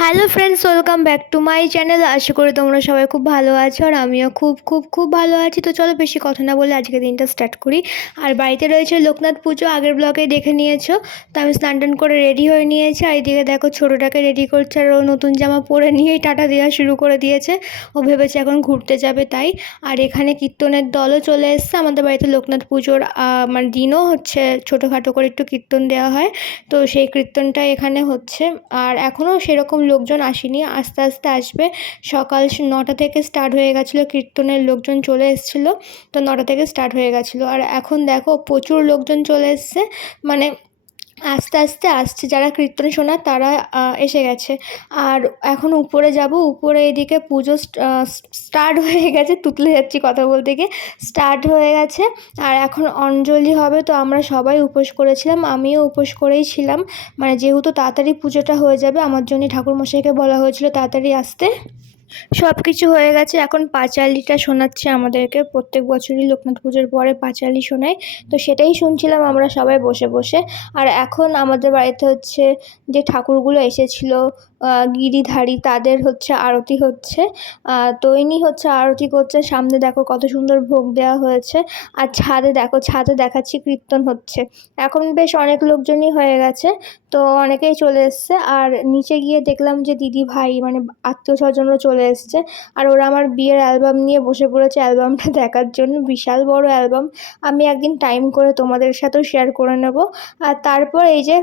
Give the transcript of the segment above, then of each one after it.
Hello friends, welcome back to my channel. আশা করি তোমরা সবাই খুব ভালো আছো আর আমিও খুব খুব খুব ভালো আছি। তো চলো বেশি কথা না বলে আজকে দিনটা স্টার্ট করি। আর বাড়িতে রয়েছে লোকনাথ পুজো, আগের ব্লগে দেখে নিয়েছো। তো আমি স্নান টান করে রেডি হয়ে নিয়েছি। আর এদিকে দেখো ছোটোটাকে রেডি করছে, আর ও নতুন জামা পরে নিয়েই টাটা দেওয়া শুরু করে দিয়েছে। ও ভেবেছে এখন ঘুরতে যাবে তাই। আর এখানে কীর্তনের দলও চলে এসছে। আমাদের বাড়িতে লোকনাথ পুজোর মানে দিনও হচ্ছে ছোটোখাটো করে একটু কীর্তন দেওয়া হয়। তো সেই কীর্তনটা এখানে হচ্ছে। আর এখনও সেরকম লোকজন আসেনি, আস্তে আস্তে আসবে। সকাল 9টা থেকে স্টার্ট হয়ে গেছিলো, কীর্তনের লোকজন চলে এসেছিলো। তো 9টা থেকে স্টার্ট হয়ে গেছিলো। আর এখন দেখো প্রচুর লোকজন চলে এসছে, মানে আস্তে আস্তে আসছে। যারা কীর্তন শোনার তারা এসে গেছে। আর এখন উপরে যাব। উপরে এদিকে পুজো স্টার্ট হয়ে গেছে, তুতলে যাচ্ছি কথা বলতে গিয়ে। স্টার্ট হয়ে গেছে আর এখন অঞ্জলি হবে। তো আমরা সবাই উপোস করেছিলাম, আমিও উপোস করেই ছিলাম। মানে যেহেতু তাড়াতাড়ি পুজোটা হয়ে যাবে, আমার জন্য ঠাকুরমশাইকে বলা হয়েছিল তাড়াতাড়ি আসতে। সব কিছু হয়ে গেছে, এখন পাঁচালিটা শোনাচ্ছে আমাদেরকে। প্রত্যেক বছরই লোকনাথ পুজোর পরে পাঁচালি শোনায়। তো সেটাই শুনছিলাম আমরা সবাই বসে বসে। আর এখন আমাদের বাড়িতে হচ্ছে যে ঠাকুরগুলো এসেছিলো গিরিধারী, তাদের হচ্ছে আরতি হচ্ছে। তো ইনি হচ্ছে আরতি করছে। সামনে দেখো কত সুন্দর ভোগ দেওয়া হয়েছে। আর ছাদে দেখো, ছাদে দেখাচ্ছি কীর্তন হচ্ছে। এখন বেশ অনেক লোকজনই হয়ে গেছে, তো অনেকেই চলে এসছে। আর নিচে গিয়ে দেখলাম যে দিদি ভাই মানে আত্মীয় স্বজনরা চলে এসছে। আর ওরা আমার বিয়ের অ্যালবাম নিয়ে বসে পড়েছে অ্যালবামটা দেখার জন্য। বিশাল বড় অ্যালবাম, আমি একদিন টাইম করে তোমাদের সাথেও শেয়ার করে নেব। আর তারপর এই যে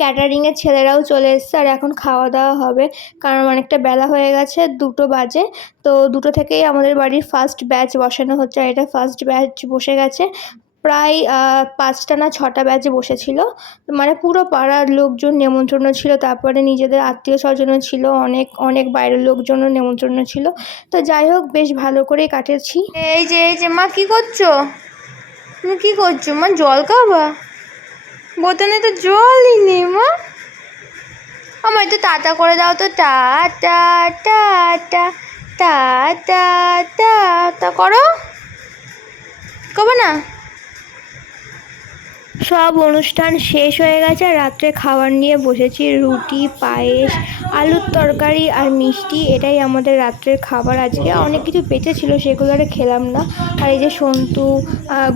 ক্যাটারিংয়ের ছেলেরাও চলে এসছে। আর এখন খাওয়া দাওয়া হবে, কারণ অনেকটা বেলা হয়ে গেছে, 2টো বাজে। তো 2টো থেকেই আমাদের বাড়ির ফার্স্ট ব্যাচ বসানো হচ্ছে। আর এটা ফার্স্ট ব্যাচ বসে গেছে। প্রায় 5টা না 6টা ব্যাচ বসেছিল। মানে পুরো পাড়ার লোকজন নেমন্ত্রণ ছিল, তারপরে নিজেদের আত্মীয় স্বজনও ছিল, অনেক অনেক বাইরের লোকজনও নেমন্ত্রণ ছিল। তো যাই হোক, বেশ ভালো করেই কাটেছি। এই যে মা কি করছো? তুমি কি করছো মা? জল খাবা? বোতলে তো জলই নেই মা। আমার একটু টাটা করে দাও তো। টাটা টাটা টাটা টাটা করো, করবো না? সব অনুষ্ঠান শেষ হয়ে গেছে। রাত্রে খাবার নিয়ে বসেছি, রুটি, পায়েস, আলুর তরকারি আর মিষ্টি। এটাই আমাদের রাত্রের খাবার আজকে। অনেক কিছু বেঁচে ছিল, সেগুলো আর খেলাম না। আর এই যে সন্তু,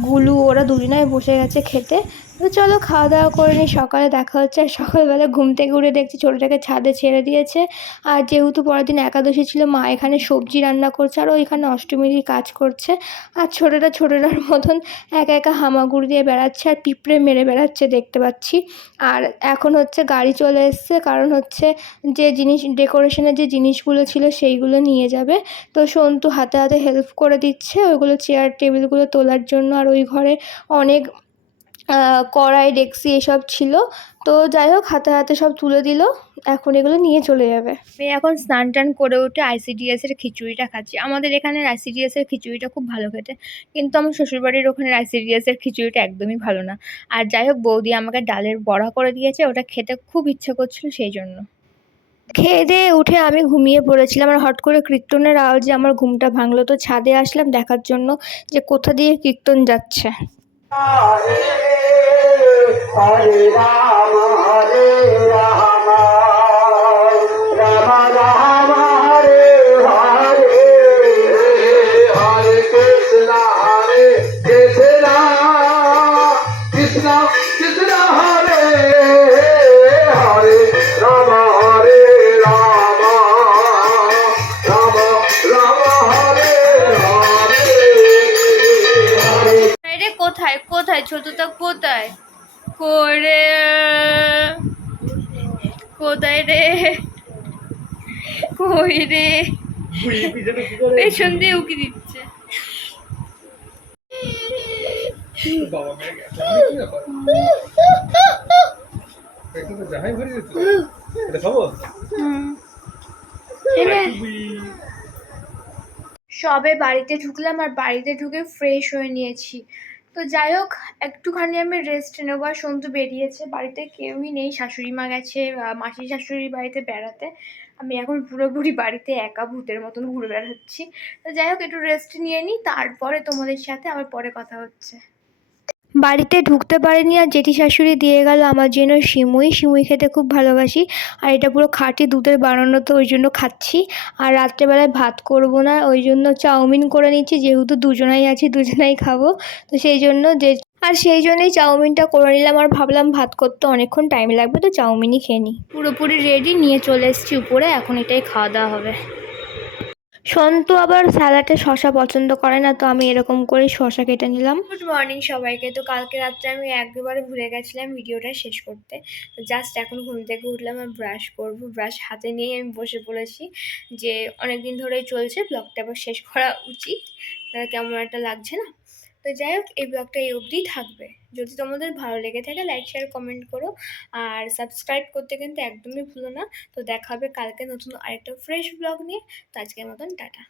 গুলু, ওরা দুজনাই বসে গেছে খেতে। তো চলো খাওয়া দাওয়া করে নিই, সকালে দেখা হচ্ছে। আর সকালবেলা ঘুম থেকে উঠে দেখছি ছোটোটাকে ছাদে ছেড়ে দিয়েছে। আর যেহেতু পরের দিন একাদশী ছিল, মা এখানে সবজি রান্না করছে আর ওইখানে অষ্টমীর কাজ করছে। আর ছোটোটার মতন একা একা হামাগুড়ি দিয়ে বেড়াচ্ছে আর পিঁপড়ে মেরে বেড়াচ্ছে দেখতে পাচ্ছি। আর এখন হচ্ছে গাড়ি চলে এসছে, কারণ হচ্ছে যে জিনিস ডেকোরেশনের যে জিনিসগুলো ছিল সেইগুলো নিয়ে যাবে। তো সন্তু হাতে হাতে হেল্প করে দিচ্ছে ওইগুলো চেয়ার টেবিলগুলো তোলার জন্য। আর ওই ঘরে অনেক কড়াই ডেকচি এসব ছিল। তো যাই হোক, হাতে হাতে সব তুলে দিল, এখন এগুলো নিয়ে চলে যাবে। আমি এখন স্নান টান করে উঠে আইসিডিএসের খিচুড়িটা খাচ্ছি। আমাদের এখানের আইসিডিএসের খিচুড়িটা খুব ভালো খেতে, কিন্তু আমার শ্বশুরবাড়ির ওখানের আইসিডিএসের খিচুড়িটা একদমই ভালো না। আর যাই হোক, বৌদি আমাকে ডালের বড়া করে দিয়েছে, ওটা খেতে খুব ইচ্ছে করছিল, সেই জন্য। খেয়ে দিয়ে উঠে আমি ঘুমিয়ে পড়েছিলাম। আর হট করে কীর্তনের আওয়াজে আমার ঘুমটা ভাঙলো। তো ছাদে আসলাম দেখার জন্য যে কোথা দিয়ে কীর্তন যাচ্ছে। হরে রাম হরে রাম রাম রাম হরে হরে হরে কৃষ্ণ কৃষ্ণ কৃষ্ণ হরে হরে রাম হরে রাম রাম রাম হরে হরে। রে কোথায় কোথায় ছোটটা কোথায়? করে কোথায় রে? কই রে? পেছন দিয়ে উকি দিচ্ছে। সবে বাড়িতে ঢুকলাম, আর বাড়িতে ঢুকে ফ্রেশ হয়ে নিয়েছি। তো যাই হোক, একটুখানি আমি রেস্ট নেবো। আর সন্তু বেরিয়েছে, বাড়িতে কেউই নেই। শাশুড়ি মা গেছে মাসি শাশুড়ির বাড়িতে বেড়াতে। আমি এখন পুরোপুরি বাড়িতে একা ভূতের মতন ঘুরে বেড়াচ্ছি। তো যাই হোক, একটু রেস্ট নিয়ে নিই, তারপরে তোমাদের সাথে আবার পরে কথা হচ্ছে। বাড়িতে ঢুকতে পারিনি আর জেঠি শাশুড়ি দিয়ে গেল আমার জন্য সিমুই। সিমুই খেতে খুব ভালোবাসি আর এটা পুরো খাঁটি দুধের বানানো, তো ওই জন্য খাচ্ছি। আর রাত্রেবেলায় ভাত করব না, ওই জন্য চাউমিন করে নিচ্ছি, যেহেতু দুজনাই আছি দুজনাই খাবো, তো সেই জন্য সেই জন্যই চাউমিনটা করে নিলাম। আর ভাবলাম ভাত করতে অনেকক্ষণ টাইম লাগবে, তো চাউমিনই খেয়ে নিই। পুরোপুরি রেডি, নিয়ে চলে এসেছি উপরে, এখন এটাই খাওয়া দাওয়া হবে। সন্তু আবার স্যালাডে শশা পছন্দ করে না, তো আমি এরকম করে শশা কেটে নিলাম। গুড মর্নিং সবাইকে। তো কালকে রাত্রে আমি একবারে ভুলে গেছিলাম ভিডিওটা শেষ করতে, তো জাস্ট এখন ঘুম থেকে উঠলাম আর ব্রাশ করব। ব্রাশ হাতে নিয়ে আমি বসে পড়েছি, যে অনেক দিন ধরেই চলছে, ব্লগটা আবার শেষ করা উচিত, কেমন একটা লাগছে না। তো যাই হোক, এই ব্লগটা এই অবধিই থাকবে। যদি তোমাদের ভালো লেগে থাকে লাইক শেয়ার কমেন্ট করো, আর সাবস্ক্রাইব করতে কিন্তু একদমই ভুলো না। তো দেখা হবে কালকে নতুন আরেকটা ফ্রেশ ব্লগ নিয়ে। তো আজকের মতন টাটা।